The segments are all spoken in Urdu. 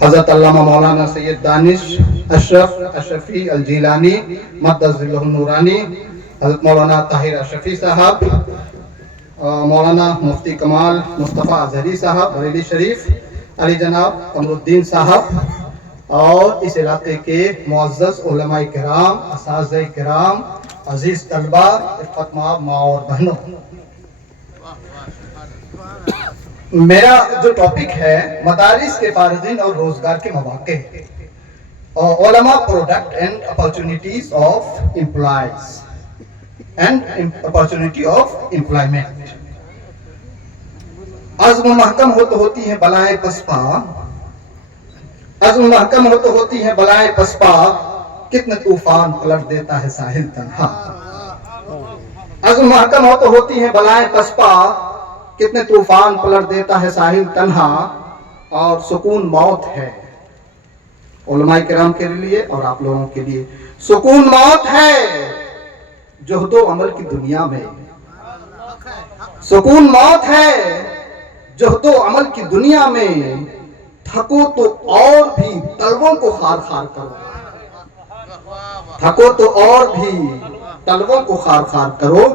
حضرت علامہ مولانا سید دانش اشرف اشرفی الجیلانی مدظلہ النورانی، حضرت مولانا طاہر اشرفی صاحب، مولانا مفتی کمال مصطفیٰ اظہری صاحب بریلی شریف، علی جناب قمر الدین صاحب، اور اس علاقے کے معزز علماء کرام، اساتذہ کرام، عزیز طلبہ، عفت مآب ماں اور بہنوں، میرا جو ٹاپک ہے مدارس کے فارغین اور روزگار کے مواقع، علماء product and opportunities of employees and opportunity of employment. عزم محکم ہو تو ہوتی ہے بلائیں پسپا، عزم محکم ہو تو ہوتی ہے بلائیں پسپا، کتنے طوفان پلٹ دیتا ہے ساحل تنہا۔ عزم محکم ہو تو ہوتی ہے بلائیں پسپا، کتنے طوفان پلٹ دیتا ہے ساحل تنہا، اور سکون موت ہے علماء کرام کے لیے اور آپ لوگوں کے لیے، سکون موت ہے جہد و عمل کی دنیا میں، سکون موت ہے جہد و عمل کی دنیا میں، تھکو تو اور بھی طلبوں کو خار خار کرو، تھکو تو اور بھی طلبوں کو خار خار کرو۔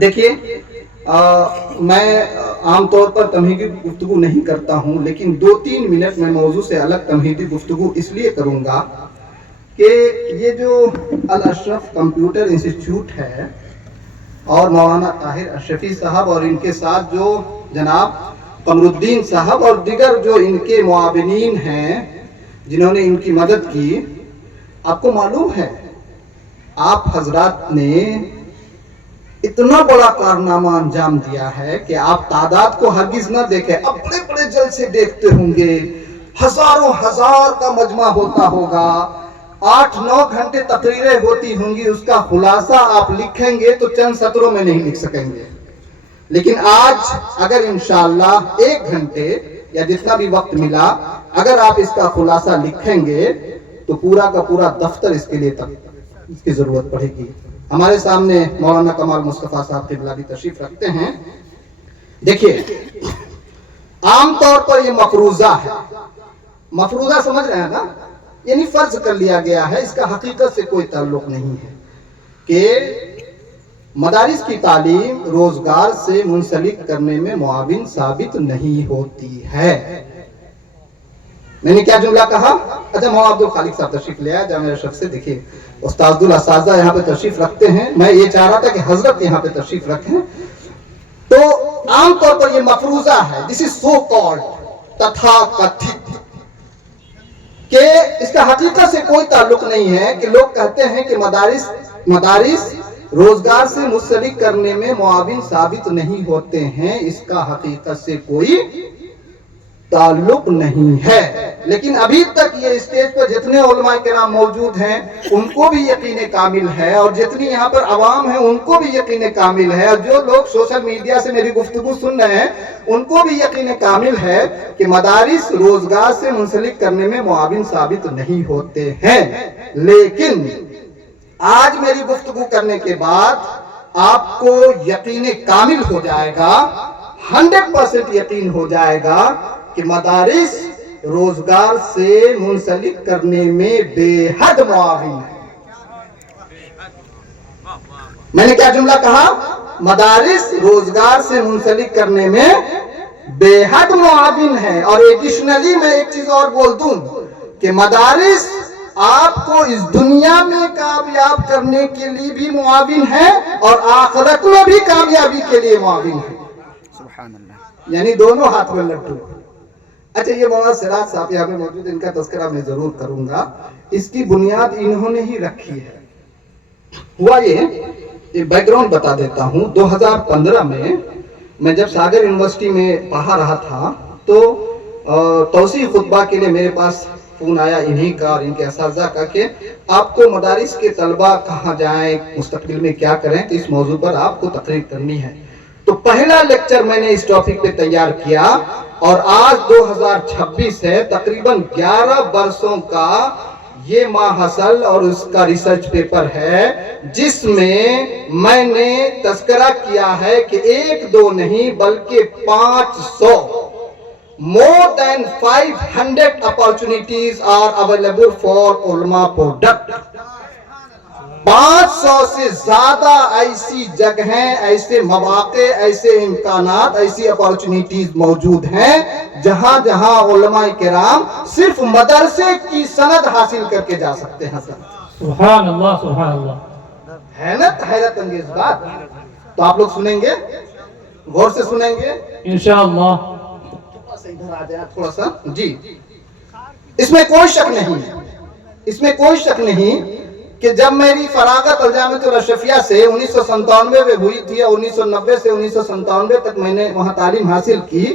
دیکھیے میں عام طور پر تمہیدی گفتگو نہیں کرتا ہوں، لیکن 2-3 منٹ میں موضوع سے الگ تمہیدی گفتگو اس لیے کروں گا کہ یہ جو الاشرف کمپیوٹر انسٹیٹیوٹ ہے اور مولانا طاہر اشرفی صاحب اور ان کے ساتھ جو جناب قمر الدین صاحب اور دیگر جو ان کے معاونین ہیں جنہوں نے ان کی مدد کی، آپ کو معلوم ہے آپ حضرات نے اتنا بڑا کارنامہ انجام دیا ہے کہ آپ تعداد کو ہرگز نہ دیکھیں، اب بڑے بڑے جلسے دیکھتے ہوں گے، ہزاروں ہزار کا مجمع ہوتا ہوگا، 8-9 گھنٹے تقریریں ہوتی ہوں گی، اس کا خلاصہ آپ لکھیں گے تو چند سطروں میں نہیں لکھ سکیں گے، لیکن آج اگر انشاءاللہ 1 گھنٹے یا جتنا بھی وقت ملا اگر آپ اس کا خلاصہ لکھیں گے تو پورا کا پورا دفتر اس کے لیے اس کی ضرورت پڑے گی۔ ہمارے سامنے مولانا کمال مصطفیٰ صاحب قبلہ بھی تشریف رکھتے ہیں۔ دیکھیے عام طور پر یہ مفروضہ ہے، مفروضہ سمجھ رہے ہیں نا، یعنی فرض کر لیا گیا ہے، اس کا حقیقت سے کوئی تعلق نہیں ہے کہ مدارس کی تعلیم روزگار سے منسلک کرنے میں معاون ثابت نہیں ہوتی ہے۔ میں نے کیا جملہ کہا؟ اچھا مولانا عبد الخالق صاحب تشریف لے آئے جامعہ اشرف سے، دیکھیے استاد الاساتذہ یہاں پہ تشریف رکھتے ہیں، میں یہ چاہ رہا تھا کہ حضرت یہاں پہ تشریف رکھیں۔ تو عام طور پر یہ مفروضہ ہے، دس از سو کالڈ، تتھا کتھت، کہ اس کا حقیقت سے کوئی تعلق نہیں ہے کہ لوگ کہتے ہیں کہ مدارس روزگار سے منسلک کرنے میں معاون ثابت نہیں ہوتے ہیں، اس کا حقیقت سے کوئی تعلق نہیں ہے۔ لیکن ابھی تک یہ اسٹیج پر جتنے علماء کرام موجود ہیں ان کو بھی یقین کامل ہے، اور جتنی یہاں پر عوام ہیں ان کو بھی یقین کامل ہے، اور جو لوگ سوشل میڈیا سے میری گفتگو سن رہے ہیں ان کو بھی یقین کامل ہے کہ مدارس روزگار سے منسلک کرنے میں معاون ثابت نہیں ہوتے ہیں۔ لیکن آج میری گفتگو کرنے کے بعد آپ کو یقین کامل ہو جائے گا، 100% یقین ہو جائے گا کہ مدارس روزگار سے منسلک کرنے میں بے حد معاون ہے۔ میں نے کیا جملہ کہا؟ مدارس روزگار سے منسلک کرنے میں بے حد معاون ہے، اور ایڈیشنلی میں ایک چیز اور بول دوں کہ مدارس آپ کو اس دنیا میں کامیاب کرنے کے لیے بھی معاون ہے اور آخرت میں بھی کامیابی کے لیے معاون ہے، سبحان اللہ، یعنی دونوں ہاتھ میں لڈو۔ اچھا یہ مولانا سراج صاحب یہاں پہ موجود، ان کا تذکرہ میں ضرور کروں گا، اس کی بنیاد انہوں نے ہی رکھی ہے۔ ہوا یہ بیک گراؤنڈ بتا دیتا ہوں، 2015 میں جب ساگر یونیورسٹی میں پڑھا رہا تھا تو توسیع خطبہ کے لیے میرے پاس فون آیا انہی کا اور ان کے اساتذہ کا کہ آپ کو مدارس کے طلبہ کہاں جائیں، مستقبل میں کیا کریں، تو اس موضوع پر آپ کو تقریر کرنی ہے۔ تو پہلا لیکچر میں نے اس ٹاپک پہ تیار کیا، اور آج 2026 ہے، تقریباً 11 برسوں کا یہ ماحصل اور اس کا ریسرچ پیپر ہے جس میں میں نے تذکرہ کیا ہے کہ 1-2 نہیں بلکہ 500 more than 500 opportunities are available for ulama product. 500 سے زیادہ ایسی جگہیں، ایسے مواقع، ایسے امکانات، ایسی اپارچونیٹیز موجود ہیں جہاں جہاں علماء کرام صرف مدرسے کی سند حاصل کر کے جا سکتے ہیں. سبحان اللہ سبحان اللہ. ہے نا حیرت انگیز بات؟ تو آپ لوگ سنیں گے، غور سے سنیں گے انشاءاللہ. ادھر آ جائیں تھوڑا سا. جی، اس میں کوئی شک نہیں، اس میں کوئی شک نہیں کہ جب میری فراغت الجامعۃ الاشرفیہ سے 1997 میں ہوئی تھی اور 1990 سے 1997 تک میں نے وہاں تعلیم حاصل کی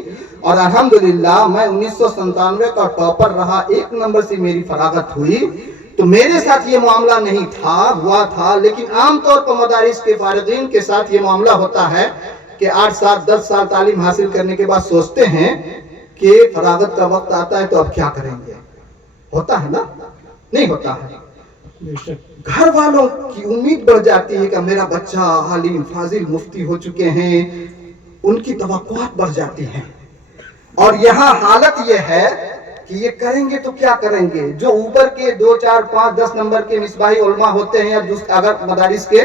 اور الحمدللہ میں 1997 کا ٹاپر رہا، 1 نمبر سے میری فراغت ہوئی. تو میرے ساتھ یہ معاملہ نہیں ہوا تھا، لیکن عام طور پر مدارس کے فارغین کے ساتھ یہ معاملہ ہوتا ہے کہ 8 سال 10 سال تعلیم حاصل کرنے کے بعد سوچتے ہیں کہ فراغت کا وقت آتا ہے تو اب کیا کریں گے. ہوتا ہے نا؟ نہیں ہوتا ہے. گھر والوں کی امید بڑھ جاتی ہے کہ میرا بچہ عالم فاضل مفتی ہو چکے ہیں، ان کی توقعات بڑھ جاتی ہیں. اور یہاں حالت یہ ہے کہ یہ کریں گے تو کیا کریں گے. جو اوپر کے 2 4 5 10 نمبر کے مصباحی علماء ہوتے ہیں اگر مدارس کے،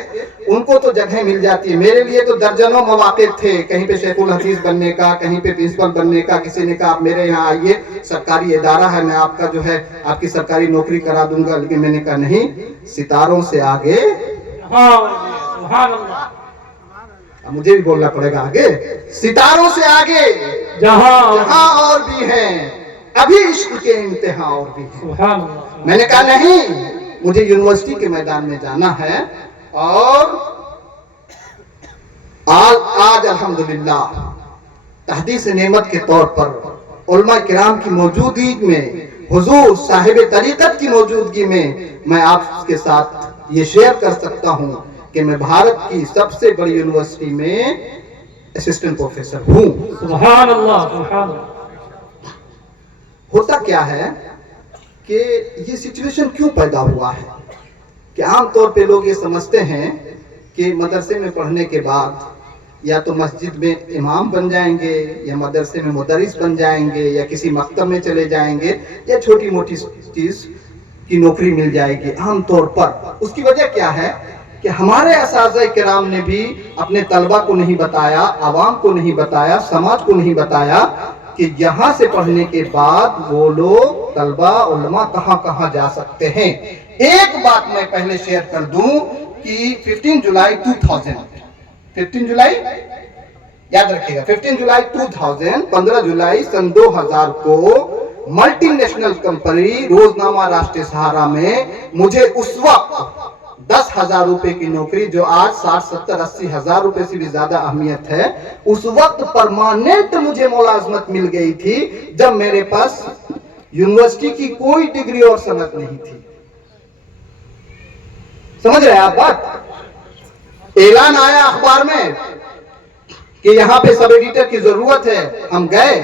ان کو تو جگہیں مل جاتی ہے. میرے لیے تو درجنوں مواقع تھے، کہیں پہ شیخ الحدیث بننے کا، کہیں پہ پرنسپل بننے کا. کسی نے کہا آپ میرے یہاں آئیے، سرکاری ادارہ ہے، میں آپ کا جو ہے آپ کی سرکاری نوکری کرا دوں گا. لیکن میں نے کہا نہیں، ستاروں سے آگے. سبحان اللہ. مجھے بھی بولنا پڑے گا آگے. ستاروں سے آگے جہاں اور بھی ہیں، ابھی عشق کے امتحان اور بھی ہیں. سبحان اللہ. میں نے کہا نہیں، مجھے یونیورسٹی کے میدان میں جانا ہے. اور آج الحمدللہ تحدیث نعمت کے طور پر علماء کرام کی موجودگی میں، حضور صاحب طریقت کی موجودگی میں آپ کے ساتھ یہ شیئر کر سکتا ہوں کہ میں بھارت کی سب سے بڑی یونیورسٹی میں اسسٹنٹ پروفیسر ہوں. سبحان اللہ سبحان اللہ. ہوتا کیا ہے کہ یہ سچویشن کیوں پیدا ہوا ہے کہ عام طور پہ لوگ یہ سمجھتے ہیں کہ مدرسے میں پڑھنے کے بعد یا تو مسجد میں امام بن جائیں گے، یا مدرسے میں مدرس بن جائیں گے، یا کسی مکتب میں چلے جائیں گے، یا چھوٹی موٹی چیز کی نوکری مل جائے گی عام طور پر. اس کی وجہ کیا ہے کہ ہمارے اساتذہ کرام نے بھی اپنے طلبہ کو نہیں بتایا، عوام کو نہیں بتایا، سماج کو نہیں بتایا کہ یہاں سے پڑھنے کے بعد وہ لوگ طلبہ علماء کہاں کہاں جا سکتے ہیں. ایک بات میں پہلے شیئر کر دوں کہ 15 جولائی 2000 یاد رکھیے گا، 15 جولائی 2000 15 جولائی سن 2000 کو ملٹی نیشنل کمپنی روزنامہ راشٹریہ سہارا میں مجھے اس وقت 10,000 روپے کی نوکری، جو آج 60 70 80 ہزار روپے سے بھی زیادہ اہمیت ہے، اس وقت پرماننٹ مجھے ملازمت مل گئی تھی جب میرے پاس یونیورسٹی کی کوئی ڈگری اور سند نہیں تھی. سمجھ رہے ہیں آپ بات؟ اعلان آیا اخبار میں کہ یہاں پہ سب ایڈیٹر کی ضرورت ہے. ہم گئے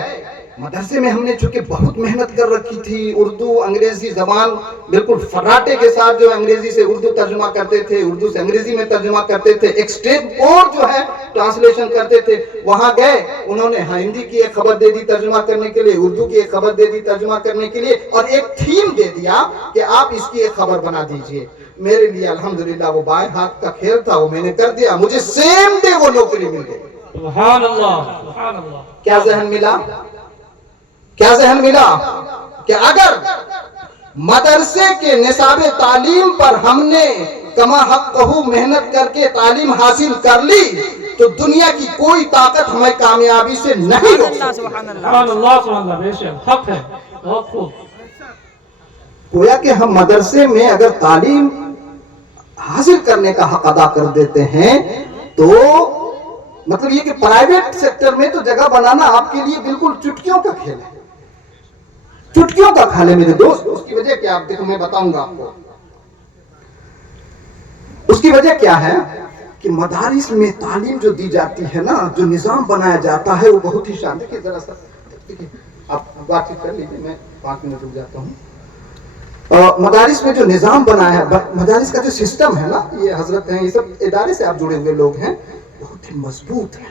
مدرسے میں. ہم نے چونکہ بہت محنت کر رکھی تھی، اردو انگریزی زبان بالکل فراٹے کے ساتھ جو انگریزی سے اردو ترجمہ کرتے تھے، اردو سے انگریزی میں ترجمہ کرتے تھے، ایکسٹریٹ اور جو ہے ٹرانسلیشن کرتے تھے. وہاں گئے، انہوں نے ہندی کی ایک خبر دے دی ترجمہ کرنے کے لیے، اردو کی ایک خبر دے دی ترجمہ کرنے کے لیے، اور ایک تھیم دے دیا کہ آپ اس کی ایک خبر بنا دیجئے. میرے لیے الحمدللہ وہ بائیں ہاتھ کا کھیل تھا، وہ میں نے کر دیا. مجھے سیم ڈے وہ نوکری مل گئی. سبحان اللہ سبحان اللہ. کیا ذہن ملا؟ کیا ذہن ملا کہ اگر مدرسے کے نصاب تعلیم پر ہم نے کما حقہ محنت کر کے تعلیم حاصل کر لی تو دنیا کی کوئی طاقت ہمیں کامیابی سے نہیں روک سکتی. سبحان اللہ سبحان اللہ. بے شک حق ہے. بہت خوب. گویا کہ ہم مدرسے میں اگر تعلیم حاصل کرنے کا حق ادا کر دیتے ہیں تو مطلب یہ کہ پرائیویٹ سیکٹر میں تو جگہ بنانا آپ کے لیے بالکل چٹکیوں کا کھیل ہے، چٹکیوں کا کھیل ہے میرے دوست. اس کی وجہ کیا آپ دیکھو، میں بتاؤں گا آپ کو. اس کی وجہ کیا ہے کہ مدارس میں تعلیم جو دی جاتی ہے نا، جو نظام بنایا جاتا ہے وہ بہت ہی شان. دیکھیے ذرا سا، آپ بات چیت کر لیجیے، میں 5 منٹ رک جاتا ہوں. مدارس میں جو نظام بنایا ہے، مدارس کا جو سسٹم ہے نا، یہ حضرت ہیں، یہ سب ادارے سے آپ جڑے ہوئے لوگ ہیں، بہت ہی مضبوط ہے،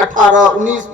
18, 19,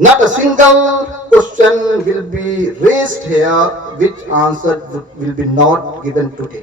Not a single question will be raised here which answer will be not given today.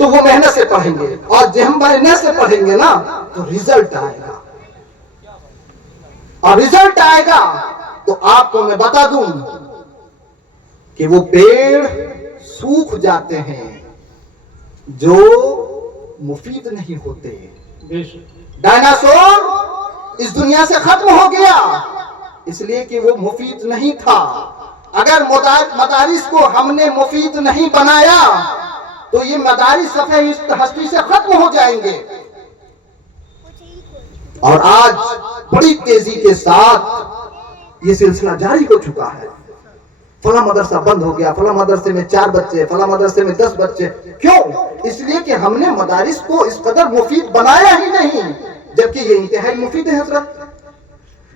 تو وہ محنت سے پڑھیں گے, اور جب ہم محنت سے پڑھیں گے نا تو رزلٹ آئے گا, اور رزلٹ آئے گا تو آپ کو میں بتا دوں کہ وہ پیڑ سوکھ جاتے ہیں جو مفید نہیں ہوتے. ڈائناسور اس دنیا سے ختم ہو گیا اس لیے کہ وہ مفید نہیں تھا. اگر مدارس کو ہم نے مفید نہیں بنایا تو یہ مدارس صفحہ ہستی سے ختم ہو جائیں گے. اور آج بڑی تیزی کے ساتھ یہ سلسلہ جاری ہو چکا ہے. فلاں مدرسہ بند ہو گیا, فلاں مدرسے میں 4 بچے, فلاں مدرسے میں 10 بچے. کیوں؟ اس لیے کہ ہم نے مدارس کو اس قدر مفید بنایا ہی نہیں, جبکہ یہ انتہائی مفید ہے. حضرت,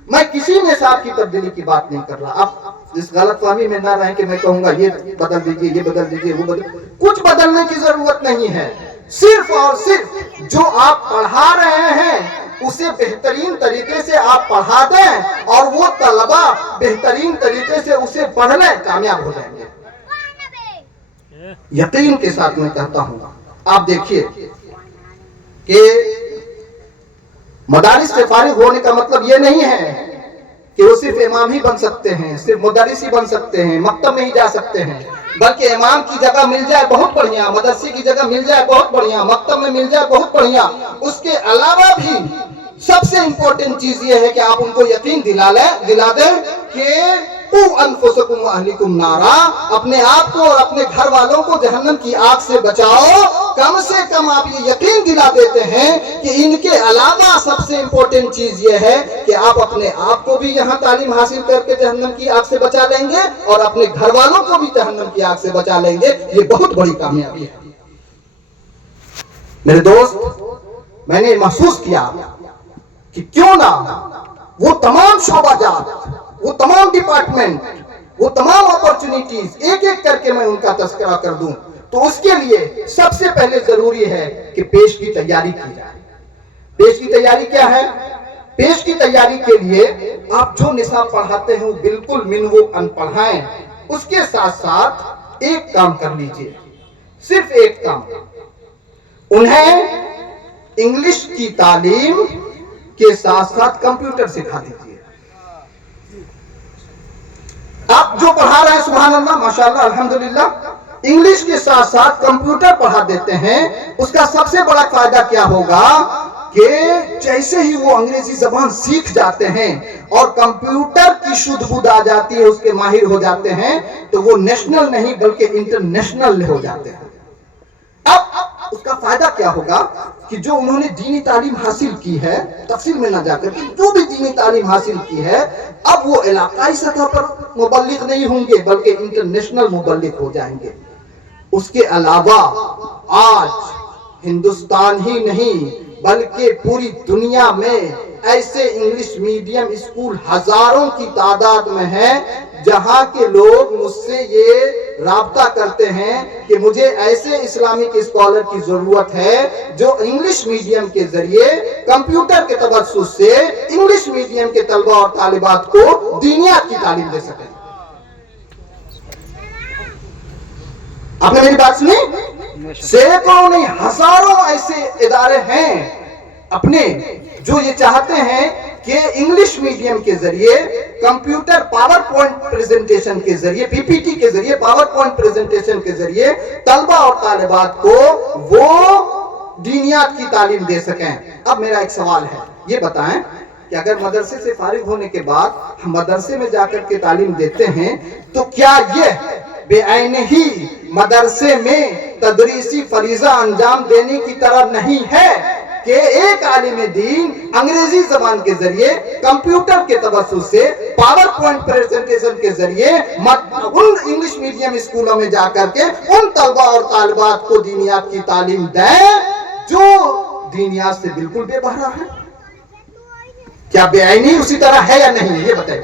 میں کسی نصاب کی تبدیلی کی بات نہیں کر رہا. اب اس غلط فہمی میں نہ رہیں کہ میں کہوں گا یہ بدل دیجئے, یہ بدل دیجئے, وہ بدل. کچھ بدلنے کی ضرورت نہیں ہے. صرف اور صرف جو آپ پڑھا رہے ہیں اسے بہترین طریقے سے آپ پڑھا دیں, اور وہ طلبہ بہترین طریقے سے اسے پڑھ لیں, کامیاب ہو جائیں گے. یقین کے ساتھ میں کہتا ہوں. آپ دیکھیے کہ مدارس سے فارغ ہونے کا مطلب یہ نہیں ہے کہ وہ صرف امام ہی بن سکتے ہیں, صرف مدرس ہی بن سکتے ہیں, مکتب میں ہی جا سکتے ہیں. بلکہ امام کی جگہ مل جائے بہت بڑھیا, مدرسے کی جگہ مل جائے بہت بڑھیا, مکتب میں مل جائے بہت بڑھیا. اس کے علاوہ بھی سب سے امپورٹنٹ چیز یہ ہے کہ آپ ان کو یقین دلا دیں کہ انفسکم واہلکم نارا, اپنے آپ کو اور اپنے گھر والوں کو جہنم کی آگ سے بچاؤ. کم سے کم آپ یہ یقین دلا دیتے ہیں کہ ان کے علاوہ سب سے امپورٹنٹ چیز یہ ہے کہ آپ اپنے آپ کو بھی یہاں تعلیم حاصل کر کے جہنم کی آگ سے بچا لیں گے, اور اپنے گھر والوں کو بھی جہنم کی آگ سے بچا لیں گے. یہ بہت بڑی کامیابی ہے. میرے دوست, میں نے محسوس کیا کہ کیوں نہ وہ تمام شعبہ جات, وہ تمام ڈپارٹمنٹ, وہ تمام اپورچونیٹیز ایک ایک کر کے میں ان کا تذکرہ کر دوں. تو اس کے لیے سب سے پہلے ضروری ہے کہ پیش کی تیاری کی جائے. پیش کی تیاری کیا ہے؟ پیش کی تیاری کے لیے آپ جو نصاب پڑھاتے ہیں وہ بالکل من وہ ان پڑھائیں. اس کے ساتھ ساتھ ایک کام کر لیجئے, صرف ایک کام, انہیں انگلش کی تعلیم کے ساتھ ساتھ کمپیوٹر سکھا دیجئے. آپ جو پڑھا رہے ہیں سبحان اللہ ماشاءاللہ الحمدللہ, انگلش کے ساتھ ساتھ کمپیوٹر پڑھا دیتے ہیں. اس کا سب سے بڑا فائدہ کیا ہوگا کہ جیسے ہی وہ انگریزی زبان سیکھ جاتے ہیں اور کمپیوٹر کی شدھ بدھ آ جاتی ہے, اس کے ماہر ہو جاتے ہیں, تو وہ نیشنل نہیں بلکہ انٹرنیشنل ہو جاتے ہیں. اب اس کا فائدہ کیا ہوگا کہ جو انہوں نے دینی تعلیم حاصل کی ہے, تفصیل میں نہ جا کر کے جو بھی دینی تعلیم حاصل کی ہے, اب وہ علاقائی سطح پر مبلغ نہیں ہوں گے بلکہ انٹرنیشنل مبلغ ہو جائیں گے. اس کے علاوہ آج ہندوستان ہی نہیں بلکہ پوری دنیا میں ایسے انگلش میڈیم اسکول ہزاروں کی تعداد میں ہیں جہاں کے لوگ مجھ سے یہ رابطہ کرتے ہیں کہ مجھے ایسے اسلامک اسکالر کی ضرورت ہے جو انگلش میڈیم کے ذریعے کمپیوٹر کے توسط سے انگلش میڈیم کے طلبہ اور طالبات کو دینیات کی تعلیم دے سکیں. آپ نے میری بات سنی؟ سینکڑوں نہیں ہزاروں ایسے ادارے ہیں اپنے جو یہ چاہتے ہیں کہ انگلش میڈیم کے ذریعے کمپیوٹر پاور پوائنٹ پریزنٹیشن کے ذریعے, پی پی ٹی کے ذریعے, پاور پوائنٹ پریزنٹیشن کے ذریعے طلبہ اور طالبات کو وہ دینیات کی تعلیم دے سکیں. اب میرا ایک سوال ہے, یہ بتائیں کہ اگر مدرسے سے فارغ ہونے کے بعد ہم مدرسے میں جا کر کے تعلیم دیتے ہیں تو کیا یہ بے عین ہی مدرسے میں تدریسی فریضہ انجام دینے کی طرح نہیں ہے کہ ایک عالم دین انگریزی زبان کے ذریعے کمپیوٹر کے توسط سے پاور پوائنٹ پریزنٹیشن کے ذریعے ان انگلش میڈیم اسکولوں میں جا کر کے ان طلبہ اور طالبات کو دینیات کی تعلیم دیں جو دینیات سے بالکل بے بہرا ہے؟ کیا بے عینی اسی طرح ہے یا نہیں, یہ بتائیے.